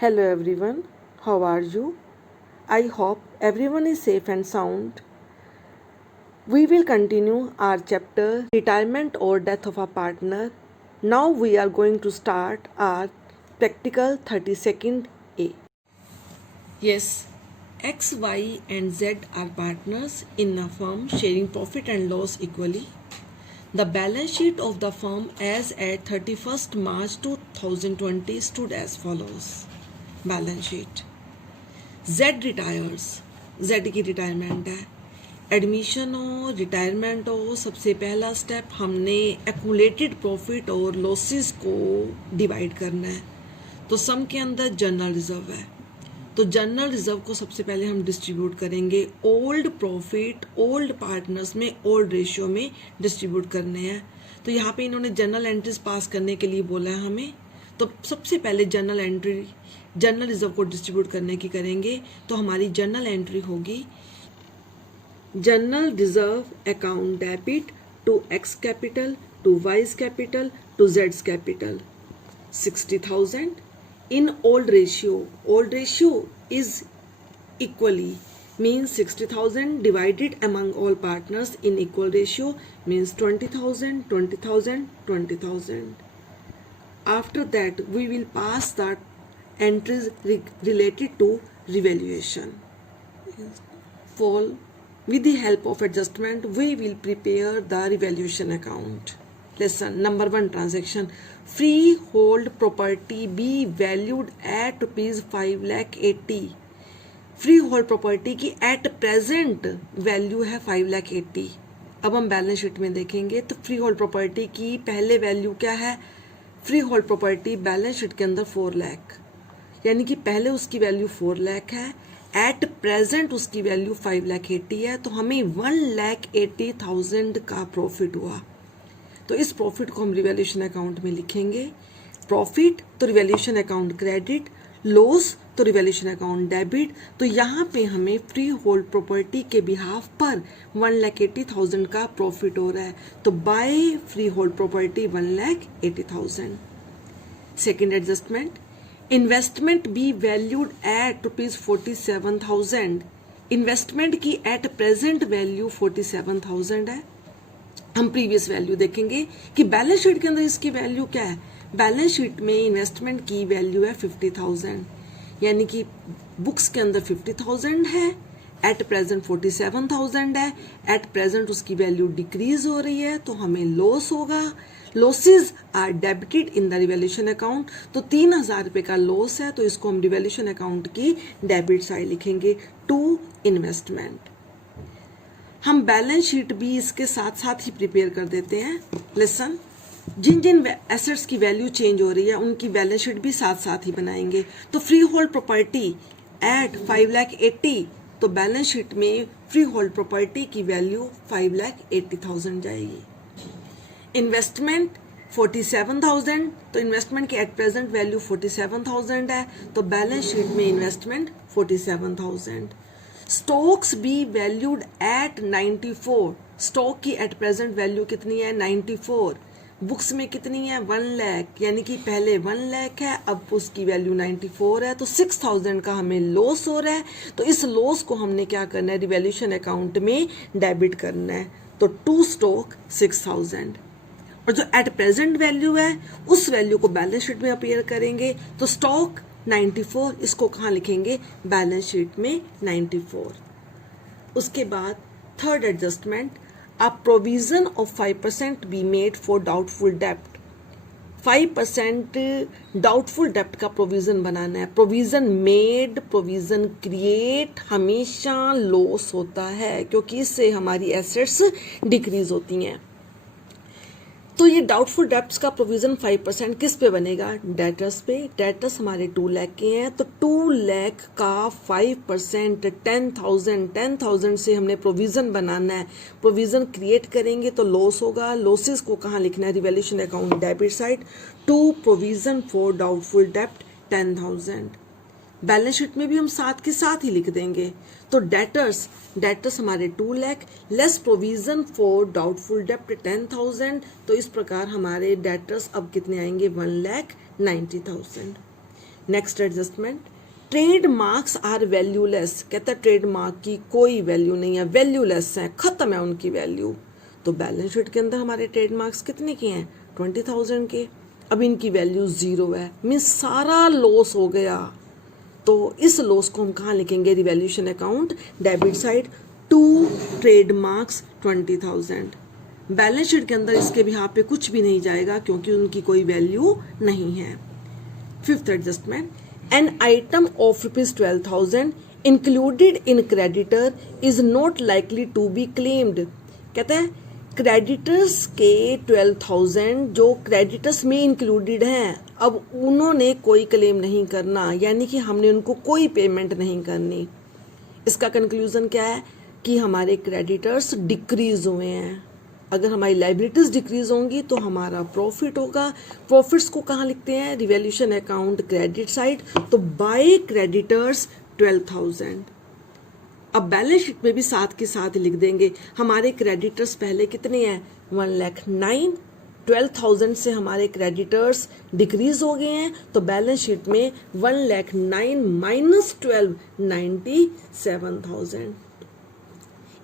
Hello everyone, how are you? I hope everyone is safe and sound. We will continue our chapter Retirement or Death of a Partner. Now we are going to start our practical 32nd A. Yes, X, Y and Z are partners in a firm sharing profit and loss equally. The balance sheet of the firm as at 31st March 2020 stood as follows. Balance sheet Z retires, Z की retirement है। Admission हो, retirement हो, सबसे पहला step हमने accumulated profit और losses को divide करना है। तो सम के अंदर जनरल रिजर्व है, तो जनरल रिजर्व को सबसे पहले हम डिस्ट्रीब्यूट करेंगे ओल्ड प्रॉफिट ओल्ड पार्टनर्स में ओल्ड रेशियो में डिस्ट्रीब्यूट करने हैं। तो यहाँ पे इन्होंने जनरल एंट्रीज पास करने के लिए बोला है हमें। तो सबसे पहले जनरल रिजर्व को डिस्ट्रीब्यूट करने की करेंगे। तो हमारी जनरल एंट्री होगी general reserve account debit to X capital to Y's capital to जेड्स capital 60,000 in old ratio is equally means 60,000 divided among all partners in equal ratio means 20,000 20,000 20,000. After that we will pass the entries related to revaluation. With the help of adjustment we will prepare the revaluation account. Lesson number 1 transaction freehold property be valued at rupees 5,80,000. Free hold property की at present value है 5,80,000। अब हम balance sheet में देखेंगे तो free hold property की पहले value क्या है। Freehold property balance sheet के अंदर 4 लाख, यानी कि पहले उसकी वैल्यू 4 लाख है, एट प्रेजेंट उसकी वैल्यू 5,80,000 है। तो हमें 1,80,000 का प्रॉफिट हुआ। तो इस प्रॉफिट को हम रिवैल्यूएशन अकाउंट में लिखेंगे। प्रॉफिट तो रिवैल्यूएशन अकाउंट क्रेडिट, लॉस तो रिवैल्यूएशन अकाउंट डेबिट। तो यहाँ पे हमें फ्री होल्ड प्रॉपर्टी के बिहाफ पर 1,80,000 का प्रॉफिट हो रहा है। तो by free hold property 1,80,000। Second adjustment investment B valued eight rupees 47,000। Investment की एट प्रेजेंट वैल्यू 47,000 है। हम प्रीवियस वैल्यू देखेंगे कि बैलेंस शीट के अंदर इसकी वैल्यू क्या है। बैलेंस शीट में इन्वेस्टमेंट की वैल्यू है 50,000, यानी कि बुक्स के अंदर 50,000 है, एट प्रेजेंट 47,000 है। एट प्रेजेंट उसकी वैल्यू डिक्रीज हो रही है, तो हमें लॉस होगा। Losses are debited in the revaluation account. तो 3,000 रुपए का लॉस है, तो इसको हम रिवैल्यूएशन अकाउंट की डेबिट साइड लिखेंगे टू इन्वेस्टमेंट। हम बैलेंस शीट भी इसके साथ साथ ही प्रिपेयर कर देते हैं। लेसन जिन जिन एसेट्स की वैल्यू चेंज हो रही है उनकी बैलेंस शीट भी साथ साथ ही बनाएंगे। तो फ्री होल्ड प्रॉपर्टी एट 5,80,000, तो बैलेंस शीट में फ्री होल्ड प्रॉपर्टी की वैल्यू 5,80,000 जाएगी। इन्वेस्टमेंट 47,000, तो इन्वेस्टमेंट की एट प्रेजेंट वैल्यू 47,000 है, तो बैलेंस शीट में investment 47,000। Stocks B valued eight 94, stock की एट प्रेजेंट वैल्यू कितनी है 94। बुक्स में कितनी है 1 लाख, यानी कि पहले 1 लाख है, अब उसकी वैल्यू 94 है। तो 6,000 का हमें लॉस हो रहा है। तो इस लॉस को हमने क्या करना है, रिवैल्यूएशन अकाउंट में डेबिट करना है। तो टू स्टॉक 6,000, और जो एट प्रेजेंट वैल्यू है उस वैल्यू को बैलेंस शीट में अपीयर करेंगे। तो स्टॉक 94, इसको कहाँ लिखेंगे, बैलेंस शीट में 94। उसके बाद third adjustment a provision of 5% be made for doubtful डेप्ट। 5% डाउटफुल डेप्ट का प्रोविजन बनाना है। प्रोविजन मेड, प्रोविजन क्रिएट हमेशा लॉस होता है, क्योंकि इससे हमारी एसेट्स डिक्रीज होती हैं। तो ये डाउटफुल डेप्ट्स का प्रोविजन 5% किस पे बनेगा, डेटर्स पे। डेटर्स हमारे 2 लाख के हैं, तो 2 लाख का 5% 10,000 से हमने प्रोविजन बनाना है। प्रोविजन क्रिएट करेंगे तो लॉस होगा। लॉसेस को कहाँ लिखना है, revaluation account debit side to provision for doubtful डेप्ट 10,000। बैलेंस शीट में भी हम साथ के साथ ही लिख देंगे। तो डेटर्स हमारे 2 lakh less provision for doubtful डेप्ट 10,000। तो इस प्रकार हमारे डेटर्स अब कितने आएंगे 1,90,000। Next adjustment, trade marks are valueless, कहता है ट्रेड मार्क की कोई वैल्यू नहीं है, वैल्यूलेस है, खत्म है उनकी वैल्यू। तो बैलेंस शीट के अंदर हमारे ट्रेड मार्क्स कितने के हैं, 20,000 के। अब इनकी वैल्यू 0 है, मीन्स सारा लॉस हो गया। तो इस लॉस को हम कहाँ लिखेंगे, revaluation account debit side, to trade marks 20,000। Balance sheet के अंदर इसके बिहाफ पे कुछ भी नहीं जाएगा क्योंकि उनकी कोई वैल्यू नहीं है। Fifth adjustment, an item of ₹12,000 included in creditor is not likely to be claimed, कहते हैं क्रेडिटर्स के 12,000 जो क्रेडिटर्स में इंक्लूडेड हैं, अब उन्होंने कोई क्लेम नहीं करना, यानी कि हमने उनको कोई पेमेंट नहीं करनी। इसका कंक्लूजन क्या है कि हमारे क्रेडिटर्स डिक्रीज हुए हैं। अगर हमारी लाइबिलिटीज डिक्रीज होंगी तो हमारा प्रॉफिट होगा। प्रॉफिट्स को कहाँ लिखते हैं, रिवैल्यूएशन अकाउंट क्रेडिट साइड, तो बाय क्रेडिटर्स 12,000। अब बैलेंस शीट में भी साथ के साथ लिख देंगे हमारे क्रेडिटर्स पहले कितने हैं, 1,09,000, 12,000 से हमारे क्रेडिटर्स डिक्रीज हो गए हैं, तो बैलेंस शीट में 1,09,000 माइनस 12, 97,000।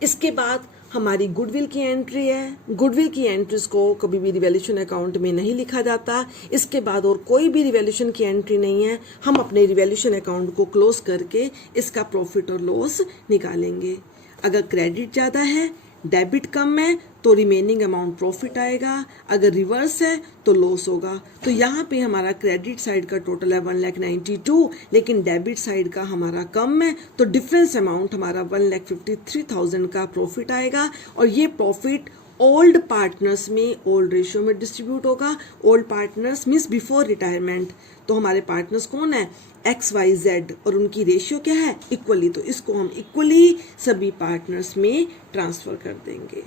इसके बाद हमारी गुडविल की एंट्री है। गुडविल की एंट्रीज को कभी भी रिवैल्यूएशन अकाउंट में नहीं लिखा जाता। इसके बाद और कोई भी रिवैल्यूएशन की एंट्री नहीं है। हम अपने रिवैल्यूएशन अकाउंट को क्लोज करके इसका प्रॉफिट और लॉस निकालेंगे। अगर क्रेडिट ज़्यादा है, डेबिट कम है, तो रिमेनिंग अमाउंट प्रॉफिट आएगा। अगर रिवर्स है तो लॉस होगा। तो यहाँ पे हमारा क्रेडिट साइड का टोटल है 1,92,000, लेकिन डेबिट साइड का हमारा कम है, तो डिफरेंस अमाउंट हमारा 1,53,000 का प्रॉफिट आएगा। और ये प्रॉफिट ओल्ड पार्टनर्स में ओल्ड रेशियो में डिस्ट्रीब्यूट होगा। Old partners means before retirement, तो हमारे पार्टनर्स कौन है, XYZ, और उनकी रेशियो क्या है, इक्वली। तो इसको हम इक्वली सभी पार्टनर्स में ट्रांसफर कर देंगे।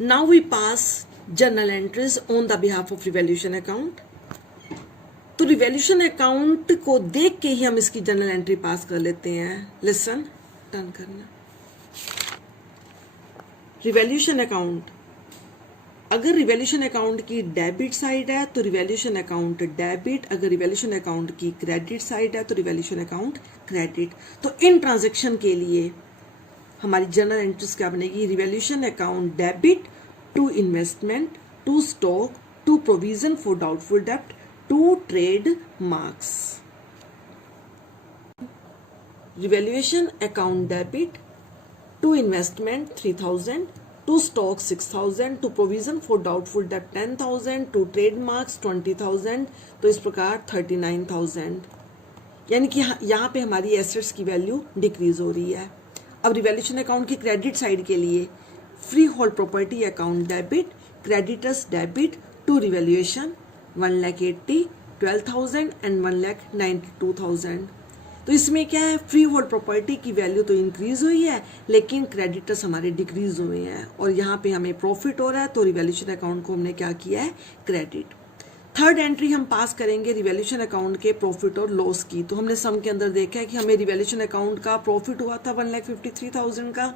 Now we pass journal entries on the behalf of revaluation account. तो रिवैल्यूएशन अकाउंट को देख के ही हम इसकी जर्नल एंट्री पास कर लेते हैं। लिसन, टर्न करना। रिवैल्यूएशन अकाउंट, अगर रिवैल्यूएशन अकाउंट की डेबिट साइड है तो रिवैल्यूएशन अकाउंट डेबिट, अगर रिवैल्यूएशन अकाउंट की क्रेडिट साइड है तो रिवैल्यूएशन अकाउंट क्रेडिट। तो इन ट्रांजैक्शन के लिए हमारी जर्नल एंट्रीज क्या बनेगी, revaluation account debit to investment, to stock, to provision for doubtful डेब्ट, to trade marks. Revaluation account debit to investment 3,000, to stock 6,000, to provision for doubtful डेब्ट 10,000, to trade marks 20,000, तो इस प्रकार 39,000, यानी कि यहाँ पे हमारी एसेट्स की वैल्यू डिक्रीज हो रही है। अब रिवैल्यूएशन अकाउंट की क्रेडिट साइड के लिए freehold property account debit, creditors debit to revaluation 1,80,000, 12,000 and 1,92,000। तो इसमें क्या है, फ्री होल्ड प्रॉपर्टी की वैल्यू तो इंक्रीज हुई है लेकिन क्रेडिटर्स हमारे डिक्रीज हुए हैं, और यहाँ पे हमें प्रॉफिट हो रहा है, तो रिवैल्यूएशन अकाउंट को हमने क्या किया है, क्रेडिट। थर्ड एंट्री हम पास करेंगे रिवैल्यूएशन अकाउंट के प्रॉफिट और लॉस की। तो हमने सम के अंदर देखा है कि हमें रिवैल्यूएशन अकाउंट का प्रॉफिट हुआ था 1,53,000 का,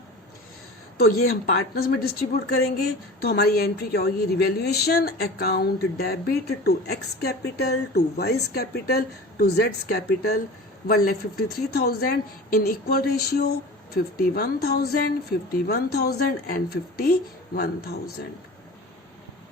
तो ये हम पार्टनर्स में डिस्ट्रीब्यूट करेंगे। तो हमारी एंट्री क्या होगी, revaluation account debit to X capital, to Y's capital, to जेड्स capital, 1,53,000 in equal ratio 51,000, 51,000 and 51,000।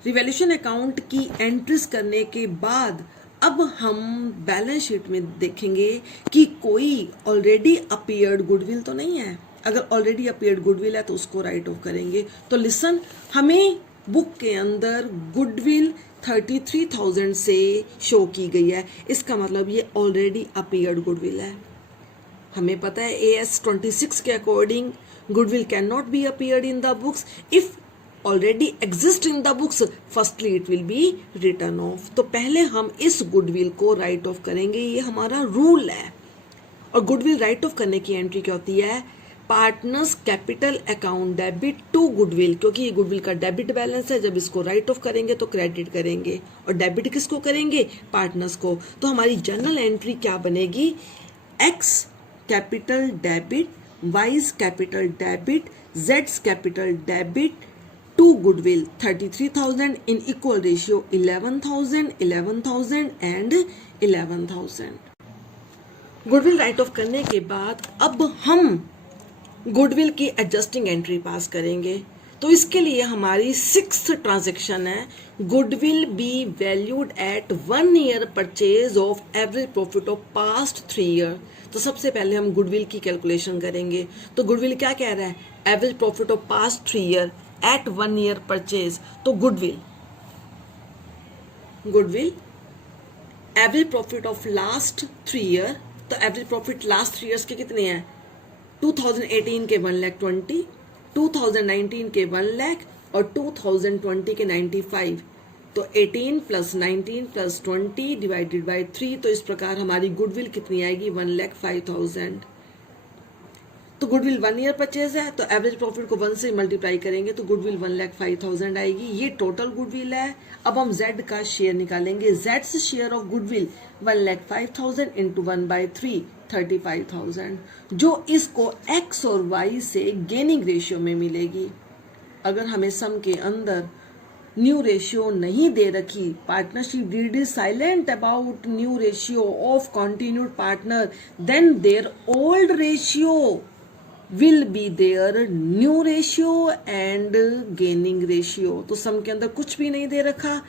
Revaluation account की एंट्रीज करने के बाद अब हम बैलेंस शीट में देखेंगे कि कोई ऑलरेडी अपीयर्ड गुडविल तो नहीं है। अगर ऑलरेडी अपीयर्ड गुडविल है तो उसको राइट ऑफ करेंगे। तो लिसन, हमें बुक के अंदर गुडविल 33,000 से शो की गई है, इसका मतलब ये ऑलरेडी अपीयर्ड गुडविल है। हमें पता है AS 26 के according goodwill can not be appeared in the books if already exist in the books, firstly it will be written off। तो पहले हम इस गुडविल को राइट ऑफ करेंगे, ये हमारा रूल है। और गुडविल राइट ऑफ करने की एंट्री क्या होती है, partners capital account debit to goodwill, क्योंकि ये गुडविल का डेबिट बैलेंस है। जब इसको राइट ऑफ करेंगे तो क्रेडिट करेंगे, और डेबिट किसको करेंगे, पार्टनर्स को। तो हमारी जर्नल एंट्री क्या बनेगी, X capital debit, Y's capital debit, जेड्स capital debit to goodwill 33,000 in equal ratio 11,000, 11,000 and 11,000। Goodwill write off करने के बाद अब हम गुडविल की एडजस्टिंग एंट्री पास करेंगे। तो इसके लिए हमारी 6th ट्रांजैक्शन है, goodwill B valued eight 1 year purchase of average profit of past 3 year. तो सबसे पहले हम गुडविल की कैलकुलेशन करेंगे। तो गुडविल क्या कह रहा है, average profit of past 3 year at 1 year purchase. तो goodwill average profit of last 3 year, तो एवरेज प्रॉफिट लास्ट 3 ईयर्स के कितने हैं, 2018 के 1,20,000, 2019 के 1 लाख और 2020 के 95। तो 18 प्लस 19 प्लस 20 डिवाइडेड बाई 3। तो इस प्रकार हमारी गुडविल कितनी आएगी, 1,05,000। तो गुडविल 1 ईयर परचेज है, तो एवरेज प्रॉफिट को 1 से मल्टीप्लाई करेंगे तो गुडविल 1,05,000 आएगी। ये टोटल गुडविल है। अब हम Z का शेयर निकालेंगे। Z's share of goodwill 1,05,000 into 1/3 35,000, जो इसको X और Y से गेनिंग रेशियो में मिलेगी। अगर हमें सम के अंदर न्यू रेशियो नहीं दे रखी, partnership deed is silent about new ratio of continued partner, then their old ratio will be their new ratio and gaining ratio। तो सम के अंदर कुछ भी नहीं दे रखा।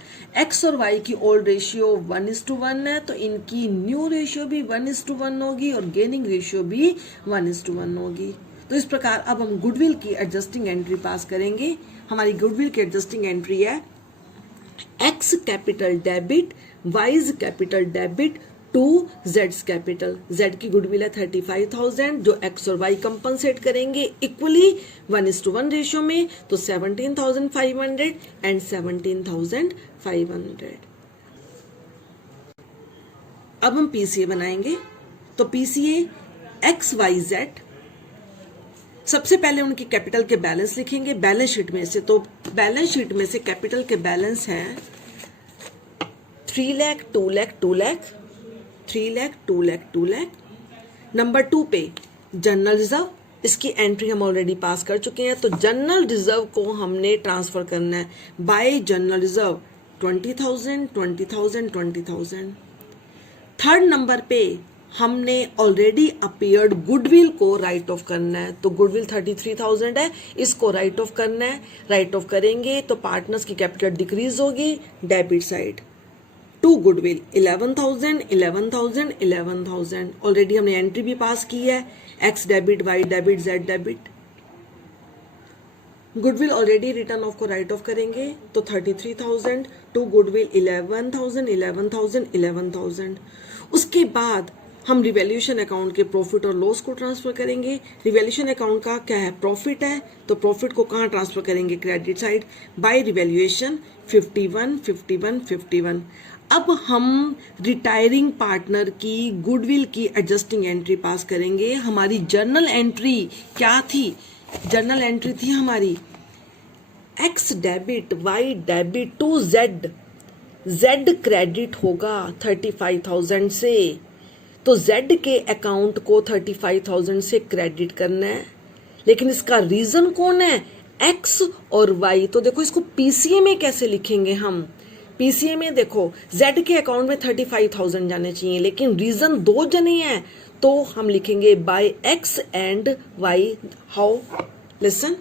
x और y की ओल्ड रेशियो 1:1 है, तो इनकी न्यू रेशियो भी 1:1 होगी और गेनिंग रेशियो भी 1:1 होगी। तो इस प्रकार अब हम गुडविल की एडजस्टिंग एंट्री पास करेंगे। हमारी गुडविल की एडजस्टिंग एंट्री है x capital debit, y capital debit to Z capital. Z की गुडविल है 35,000, जो X और Y कंपनसेट करेंगे इक्वली 1:1 रेशियो में, तो 17,500 एंड 17,500। अब हम PCA बनाएंगे। तो PCA XYZ, सबसे पहले उनकी कैपिटल के बैलेंस लिखेंगे बैलेंस शीट में से। तो बैलेंस शीट में से कैपिटल के बैलेंस हैं 3 लाख, 2 लाख, 2 लाख, 3 लाख, 2 लाख, 2 लाख। नंबर 2 पे जनरल रिजर्व, इसकी एंट्री हम ऑलरेडी पास कर चुके हैं। तो जनरल रिजर्व को हमने ट्रांसफर करना है bye general reserve 20,000, 20,000, 20,000। Third number पे हमने ऑलरेडी अपीयर्ड गुडविल को राइट ऑफ करना है। तो गुडविल 33,000 है, इसको राइट ऑफ करना है। राइट ऑफ करेंगे तो पार्टनर्स की कैपिटल डिक्रीज होगी debit side. To goodwill 11,000, 11,000, 11,000। Already हमने एंट्री भी पास की है, X debit, Y debit, Z debit. Goodwill already written off को राइट ऑफ करेंगे तो 33,000 टू गुडविल 11,000, 11,000, 11,000। उसके बाद हम रिवैल्यूएशन अकाउंट के प्रॉफिट और लॉस को ट्रांसफर करेंगे। रिवैल्यूएशन अकाउंट का क्या है, प्रॉफिट है, तो प्रॉफिट को कहाँ ट्रांसफर करेंगे, क्रेडिट साइड बाय रिवैल्यूएशन 51, 51, 51। अब हम रिटायरिंग पार्टनर की गुडविल की एडजस्टिंग एंट्री पास करेंगे। हमारी जर्नल एंट्री क्या थी, जर्नल एंट्री थी हमारी X debit, Y debit to Z credit होगा 35,000 से। तो Z के अकाउंट को 35,000 से क्रेडिट करना है, लेकिन इसका रीजन कौन है, X और Y। तो देखो इसको PCA में कैसे लिखेंगे हम, PCA में देखो Z के अकाउंट में 35,000 जाने चाहिए, लेकिन रीजन 2 जने हैं, तो हम लिखेंगे by X and Y। How, listen,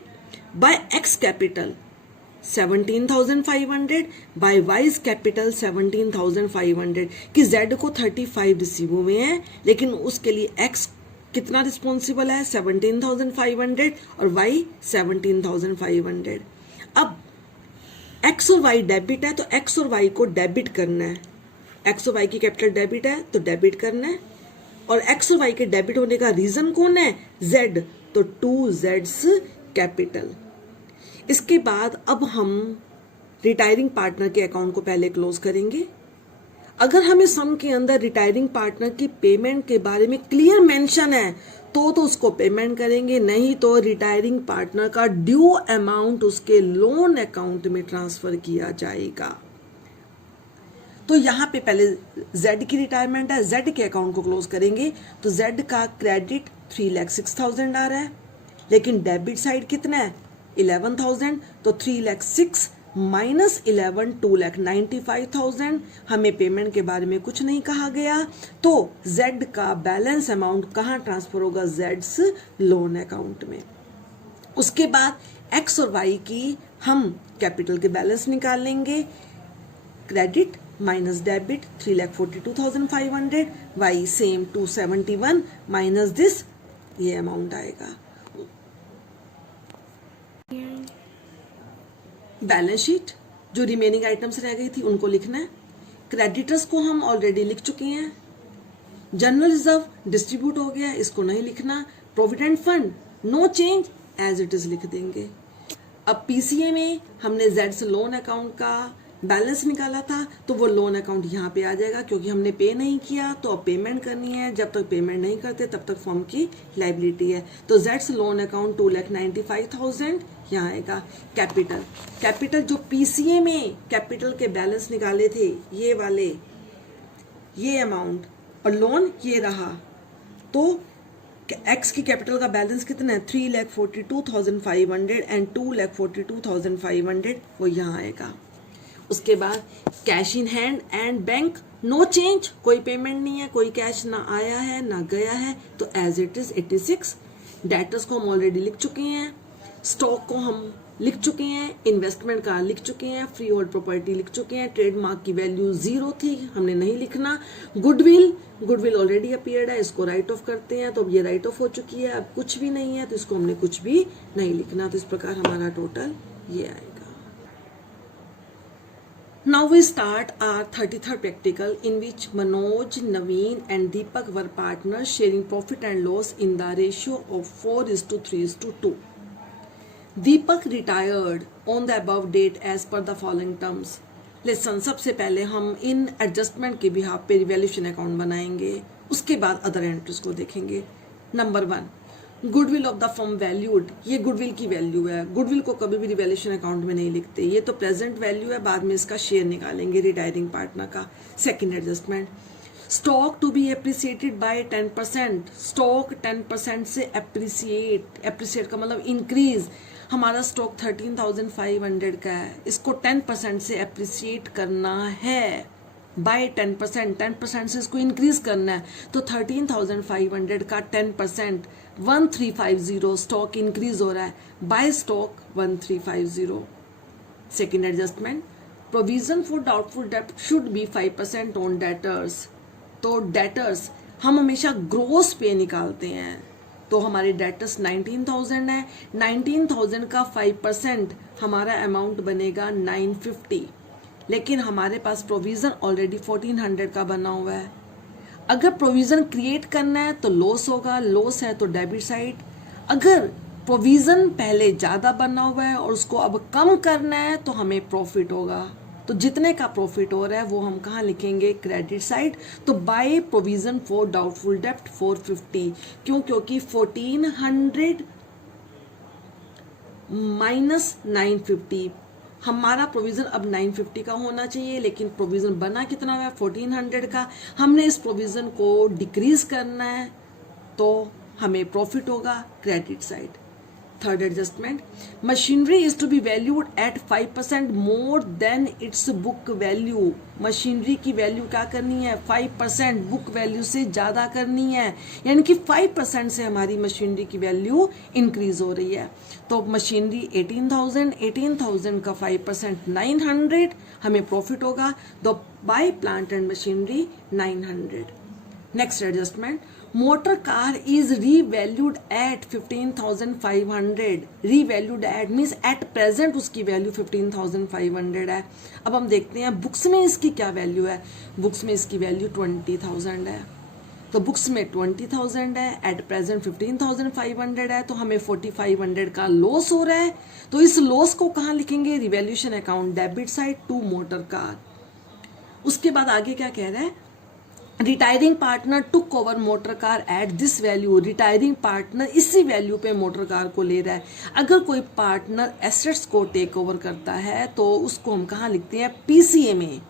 by X capital 17,500, by Y's capital 17,500। कि Z को 35 रिसीव हुए हैं, लेकिन उसके लिए X कितना रिस्पॉन्सिबल है, 17,500 और Y 17,500। अब X और Y डेबिट है, तो X और Y को डेबिट करना है। X और Y की कैपिटल डेबिट है तो डेबिट करना है, और X और Y के डेबिट होने का रीजन कौन है, Z, तो 2Z's कैपिटल। इसके बाद अब हम रिटायरिंग पार्टनर के अकाउंट को पहले क्लोज करेंगे। अगर हमें सम के अंदर रिटायरिंग पार्टनर की पेमेंट के बारे में क्लियर मेंशन है तो उसको पेमेंट करेंगे, नहीं तो रिटायरिंग पार्टनर का ड्यू अमाउंट उसके लोन अकाउंट में ट्रांसफर किया जाएगा। तो यहां पे पहले Z की रिटायरमेंट है, Z के अकाउंट को क्लोज करेंगे। तो Z का क्रेडिट 3,06,000 आ रहा है, लेकिन डेबिट साइड कितना है 11,000, तो 3,06,000 माइनस 11 2,95,000। हमें पेमेंट के बारे में कुछ नहीं कहा गया, तो Z का बैलेंस अमाउंट कहाँ ट्रांसफर होगा? Z's लोन अकाउंट में। उसके बाद X और Y की हम कैपिटल के बैलेंस निकालेंगे। Credit minus debit 3,42,500, Y same 271 minus this, ये अमाउंट आएगा। बैलेंस शीट जो रिमेनिंग आइटम्स रह गई थी उनको लिखना है। क्रेडिटर्स को हम ऑलरेडी लिख चुके हैं। जनरल रिजर्व डिस्ट्रीब्यूट हो गया, इसको नहीं लिखना। Provident fund no change, as it is लिख देंगे। अब पीसीए में हमने जेड्स लोन अकाउंट का बैलेंस निकाला था, तो वो लोन अकाउंट यहाँ पे आ जाएगा, क्योंकि हमने पे नहीं किया तो अब पेमेंट करनी है। जब तक पेमेंट नहीं करते तब तक फर्म की लाइबिलिटी है। तो जेड्स लोन अकाउंट 2,95,000 यहाँ आएगा। कैपिटल जो पीसीए में कैपिटल के बैलेंस निकाले थे, ये वाले, ये अमाउंट, और लोन ये रहा, तो एक्स की कैपिटल का बैलेंस कितना है? 3,42,500 एंड 2,42,500, वो यहाँ आएगा। उसके बाद cash in hand and bank no change, कोई पेमेंट नहीं है, कोई कैश ना आया है ना गया है, तो एज इट इज 86। डेटर्स को हम ऑलरेडी लिख चुके हैं, स्टॉक को हम लिख चुके हैं, इन्वेस्टमेंट का लिख चुके हैं, फ्री होल्ड प्रॉपर्टी लिख चुके हैं। ट्रेडमार्क की वैल्यू 0 थी, हमने नहीं लिखना। गुडविल ऑलरेडी अपीयर्ड है, इसको राइट ऑफ करते हैं, तो अब ये राइट ऑफ हो चुकी है, अब कुछ भी नहीं है, तो इसको हमने कुछ भी नहीं लिखना। तो इस प्रकार हमारा टोटल ये आएगा। Now we start our 33rd practical, in which Manoj, Naveen and Deepak were partners sharing profit and loss in the ratio of 4:3:2. Deepak retired on the above date as per the following terms. Listen, सबसे पहले हम इन adjustment के behalf पे revaluation account बनाएंगे, उसके बाद other entries को देखेंगे। Number 1, goodwill of the firm valued, ये गुडविल की वैल्यू है। गुडविल को कभी भी रिवैल्यूएशन अकाउंट में नहीं लिखते, ये तो प्रेजेंट वैल्यू है, बाद में इसका शेयर निकालेंगे रिटायरिंग पार्टनर का। Second adjustment, stock to be appreciated by 10%, stock 10% से एप्रिसिएट का मतलब इंक्रीज। हमारा स्टॉक 13,500 का है, इसको 10% से एप्रिसिएट करना है, बाय 10% से इसको इंक्रीज करना है, तो 13,500 का 10% 1350, स्टॉक इंक्रीज हो रहा है, by stock 1350। Second adjustment, provision for doubtful डेब्ट शुड बी 5% ऑन डेटर्स। तो डेटर्स हम हमेशा ग्रोस पे निकालते हैं, तो हमारे डेटर्स 19,000 है, 19,000 का 5% हमारा अमाउंट बनेगा 950, लेकिन हमारे पास प्रोविजन ऑलरेडी 1400 का बना हुआ है। अगर प्रोविजन क्रिएट करना है तो लॉस होगा, लॉस है तो डेबिट साइड। अगर प्रोविजन पहले ज़्यादा बना हुआ है और उसको अब कम करना है तो हमें प्रॉफिट होगा। तो जितने का प्रॉफिट हो रहा है वो हम कहाँ लिखेंगे? Credit side. तो बाय प्रोविजन फॉर डाउटफुल डेब्ट 450, क्यों? क्योंकि 1400 माइनस 950, हमारा प्रोविजन अब 950 का होना चाहिए, लेकिन प्रोविजन बना कितना हुआ है? 1400 का। हमने इस प्रोविजन को डिक्रीज करना है तो हमें प्रॉफिट होगा credit side. Third adjustment, machinery is to be valued at 5% more than its book value. Machinery की वैल्यू क्या करनी है? 5% बुक वैल्यू से ज्यादा करनी है, यानी कि 5% से हमारी मशीनरी की वैल्यू इंक्रीज हो रही है। तो मशीनरी 18,000 का 5% 900, हमें प्रॉफिट होगा। तो by plant and machinery 900। Next adjustment, motor car is revalued at 15,500। Revalued at means at present उसकी वैल्यू 15,500 है। अब हम देखते हैं बुक्स में इसकी क्या वैल्यू है। बुक्स में इसकी वैल्यू 20,000 है, तो बुक्स में 20,000 है, एट प्रेजेंट 15,500 है, तो हमें 4,500 का लॉस हो रहा है। तो इस लॉस को कहाँ लिखेंगे? Revaluation account debit side to motor car. उसके बाद आगे क्या कह रहा है? Retiring partner took over motor car at this value. Retiring partner इसी वैल्यू पे मोटर कार को ले रहा है। अगर कोई पार्टनर एसेट्स को टेक ओवर करता है तो उसको हम कहाँ लिखते हैं? पीसीए में।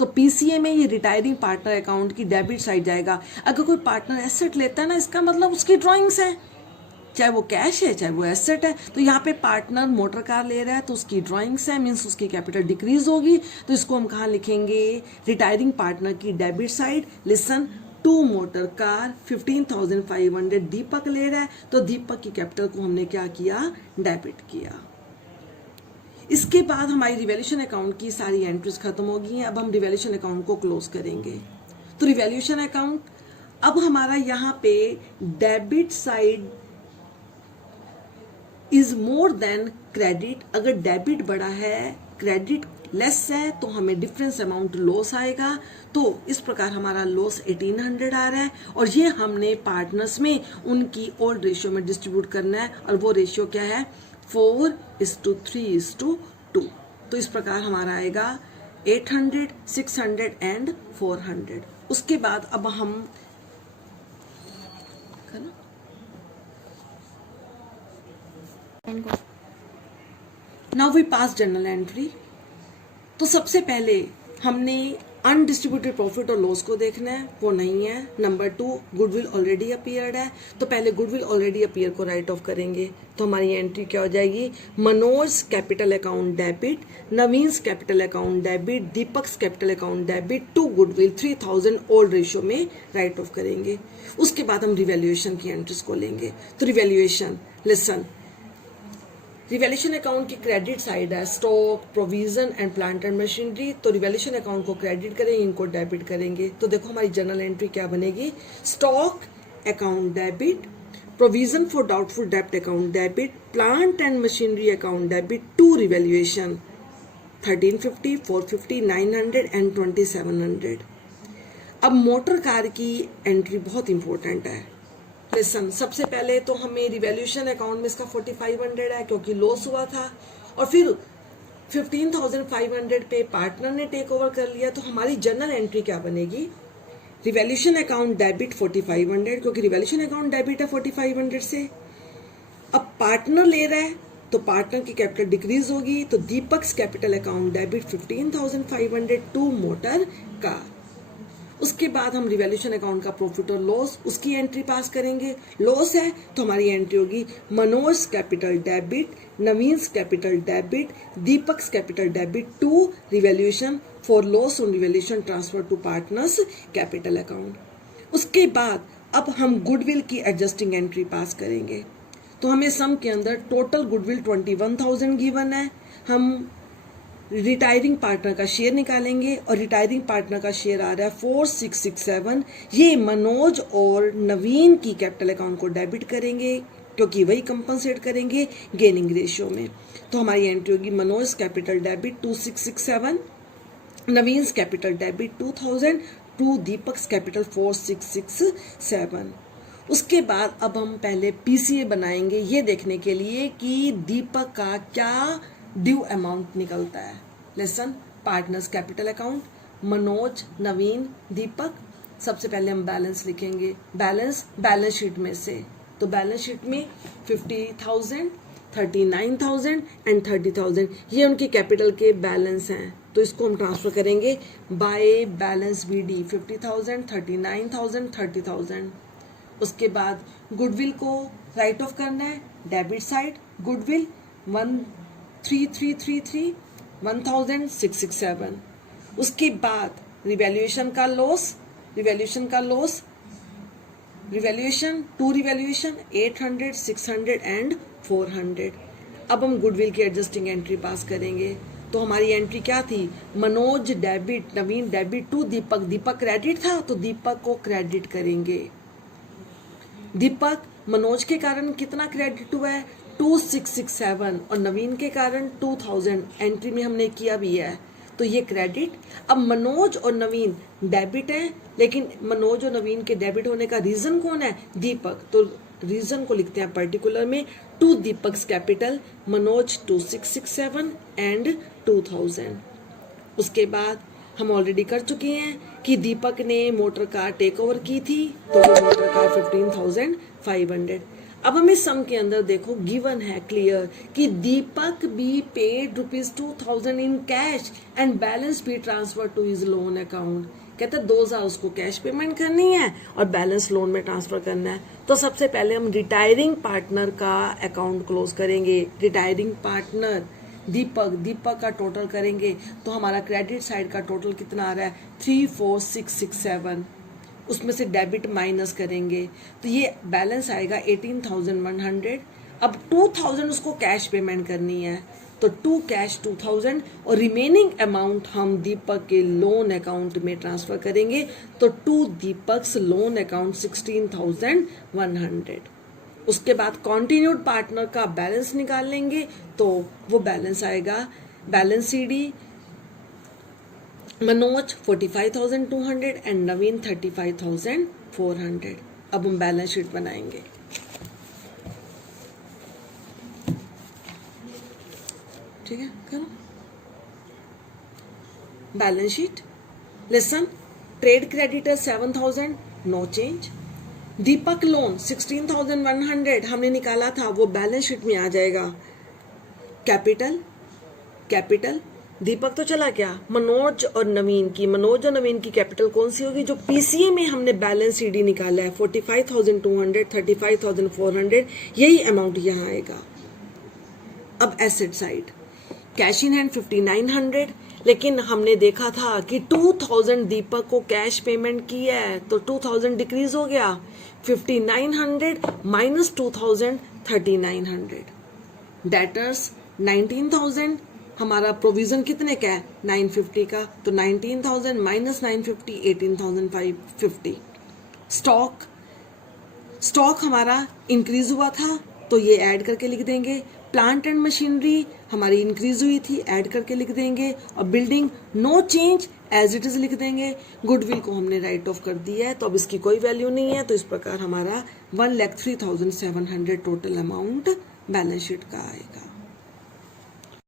तो पीसीए में ये रिटायरिंग पार्टनर अकाउंट की डेबिट साइड जाएगा। अगर कोई पार्टनर एसेट लेता है ना, इसका मतलब उसकी ड्रॉइंग्स है, चाहे वो कैश है चाहे वो एसेट है। तो यहाँ पे पार्टनर मोटर कार ले रहा है तो उसकी ड्राइंग्स है, मीन्स उसकी कैपिटल डिक्रीज होगी। तो इसको हम कहाँ लिखेंगे, रिटायरिंग पार्टनर की debit side. Listen, 2 motor car 15,500 दीपक ले रहा है, तो दीपक की कैपिटल को हमने क्या किया, डेबिट किया। इसके बाद हमारी रिवैल्यूएशन अकाउंट की सारी एंट्रीज खत्म हो गई हैं। अब हम रिवैल्यूएशन अकाउंट को क्लोज करेंगे। तो रिवैल्यूएशन अकाउंट, अब हमारा यहाँ पे debit side is more than credit. अगर डेबिट बड़ा है क्रेडिट लेस है तो हमें डिफरेंस अमाउंट लॉस आएगा। तो इस प्रकार हमारा लॉस 1800 आ रहा है और ये हमने पार्टनर्स में उनकी ओल्ड रेशियो में डिस्ट्रीब्यूट करना है और वो रेशियो क्या है, 4:3:2। तो इस प्रकार हमारा आएगा 800, 600 एंड 400। उसके बाद अब हम now we pass journal entry. तो सबसे पहले हमने अनडिस्ट्रीब्यूटेड प्रॉफिट और लॉस को देखना है, वो नहीं है। नंबर 2, गुडविल ऑलरेडी अपीयर्ड है, तो पहले गुडविल ऑलरेडी अपीयर को राइट ऑफ करेंगे। तो हमारी एंट्री क्या हो जाएगी, Manoj capital account debit, Naveen's capital account debit, Deepak's capital account debit to goodwill 3000 old ratio में राइट ऑफ करेंगे। उसके बाद हम रिवैल्यूएशन की एंट्रीज को लेंगे। तो रिवैल्यूएशन, लिसन, रिवैल्यूएशन अकाउंट की क्रेडिट साइड है stock, provision and plant and machinery. तो रिवैल्यूएशन अकाउंट को क्रेडिट करेंगे, इनको डेबिट करेंगे। तो देखो हमारी जर्नल एंट्री क्या बनेगी, stock account debit, provision for doubtful डेब्ट account debit, plant and machinery account debit to revaluation 1350, 450, 900 and 2700। अब मोटर कार की एंट्री बहुत इंपॉर्टेंट है। लिसन, सबसे पहले तो हमें रिवैल्यूएशन अकाउंट में इसका 4500 है क्योंकि लॉस हुआ था, और फिर 15,500 पे पार्टनर ने टेक ओवर कर लिया। तो हमारी जर्नल एंट्री क्या बनेगी, रिवैल्यूएशन अकाउंट डेबिट 4500, क्योंकि रिवैल्यूएशन अकाउंट डेबिट है 4500 से। अब पार्टनर ले रहा है तो पार्टनर की कैपिटल डिक्रीज होगी, तो Deepak's capital account debit 15,500 to motor car. उसके बाद हम रिवैल्यूएशन अकाउंट का प्रॉफिट और लॉस, उसकी एंट्री पास करेंगे। लॉस है तो हमारी एंट्री होगी Manoj capital debit, Naveen's capital debit, Deepak's capital debit to revaluation for loss on revaluation transfer to partners capital account. उसके बाद अब हम गुडविल की एडजस्टिंग एंट्री पास करेंगे। तो हमें सम के अंदर टोटल गुडविल 21,000 गिवन है। हम रिटायरिंग पार्टनर का शेयर निकालेंगे और रिटायरिंग पार्टनर का शेयर आ रहा है 4667। ये मनोज और नवीन की कैपिटल अकाउंट को डेबिट करेंगे क्योंकि वही कंपनसेट करेंगे गेनिंग रेशियो में। तो हमारी एंट्री होगी Manoj capital debit 2667, Naveen's capital debit 2000 to Deepak's capital 4667। उसके बाद अब हम पहले पीसीए बनाएंगे ये देखने के लिए कि दीपक का क्या ड्यू अमाउंट निकलता है। Listen, partners capital account, Manoj, Naveen, Deepak. सबसे पहले हम बैलेंस लिखेंगे, बैलेंस शीट में से। तो बैलेंस शीट में 50,000, 39,000 एंड 30,000 ये उनके कैपिटल के बैलेंस हैं। तो इसको हम ट्रांसफर करेंगे बाय बैलेंस बीडी 50,000, 39,000, 30,000। उसके बाद गुडविल को राइट ऑफ करना है, डेबिट साइड गुडविल 13333, 1,667। उसके बाद रिवैल्यूएशन टू रिवैल्यूएशन 800, 600 एंड 400। अब हम गुडविल की एडजस्टिंग एंट्री पास करेंगे। तो हमारी एंट्री क्या थी, Manoj debit, Naveen debit to Deepak, Deepak credit था तो दीपक को क्रेडिट करेंगे। दीपक मनोज के कारण कितना क्रेडिट हुआ है 2667 और नवीन के कारण 2000 एंट्री में हमने किया भी है, तो ये क्रेडिट। अब मनोज और नवीन डेबिट है, लेकिन मनोज और नवीन के डेबिट होने का रीजन कौन है, दीपक। तो रीजन को लिखते हैं पर्टिकुलर में, to Deepak's capital, Manoj 2667 and 2000। उसके बाद हम ऑलरेडी कर चुके हैं कि दीपक ने मोटर कार टेक ओवर की थी, तो वो मोटर कार 15,500। अब हमें सम के अंदर देखो गिवन है क्लियर कि Deepak be paid ₹2,000 in cash and balance be transfer to his loan account. कहते हैं 2,000 उसको कैश पेमेंट करनी है और बैलेंस लोन में ट्रांसफर करना है। तो सबसे पहले हम रिटायरिंग पार्टनर का अकाउंट क्लोज करेंगे। रिटायरिंग पार्टनर दीपक का टोटल करेंगे तो हमारा क्रेडिट साइड का टोटल कितना आ रहा है 34,667, उसमें से डेबिट माइनस करेंगे तो ये बैलेंस आएगा 18,100। अब 2,000 उसको कैश पेमेंट करनी है तो 2 कैश 2,000 और रिमेनिंग अमाउंट हम दीपक के लोन अकाउंट में ट्रांसफर करेंगे तो 2 दीपक्स लोन अकाउंट 16,100। उसके बाद कॉन्टिन्यूड पार्टनर का बैलेंस निकाल लेंगे तो वो बैलेंस आएगा, balance CD Manoj 45,200 and Naveen 35,400। अब हम बैलेंस शीट बनाएंगे। ठीक है, करो balance sheet. Listen, trade creditor 7,000 no change, Deepak loan 16,100 हमने निकाला था वो बैलेंस शीट में आ जाएगा। कैपिटल दीपक तो चला गया, मनोज और नवीन की कैपिटल कौन सी होगी? जो पीसीए में हमने बैलेंस सीडी निकाला है 45,200 35,400, यही अमाउंट यहाँ आएगा। अब asset side, cash in hand 5,900, लेकिन हमने देखा था कि 2,000 दीपक को कैश पेमेंट की है तो 2,000 डिक्रीज हो गया, 5,900 माइनस 2,000 3,900। डेटर्स 19,000, हमारा प्रोविजन कितने का है 950 का, तो 19,000 माइनस 950 18,550। स्टॉक हमारा इंक्रीज हुआ था तो ये ऐड करके लिख देंगे। प्लांट एंड मशीनरी हमारी इंक्रीज हुई थी, ऐड करके लिख देंगे। और building no change as it is लिख देंगे। गुडविल को हमने राइट ऑफ कर दिया है तो अब इसकी कोई वैल्यू नहीं है, तो इस प्रकार हमारा 1,03,700 टोटल अमाउंट बैलेंस शीट का आएगा।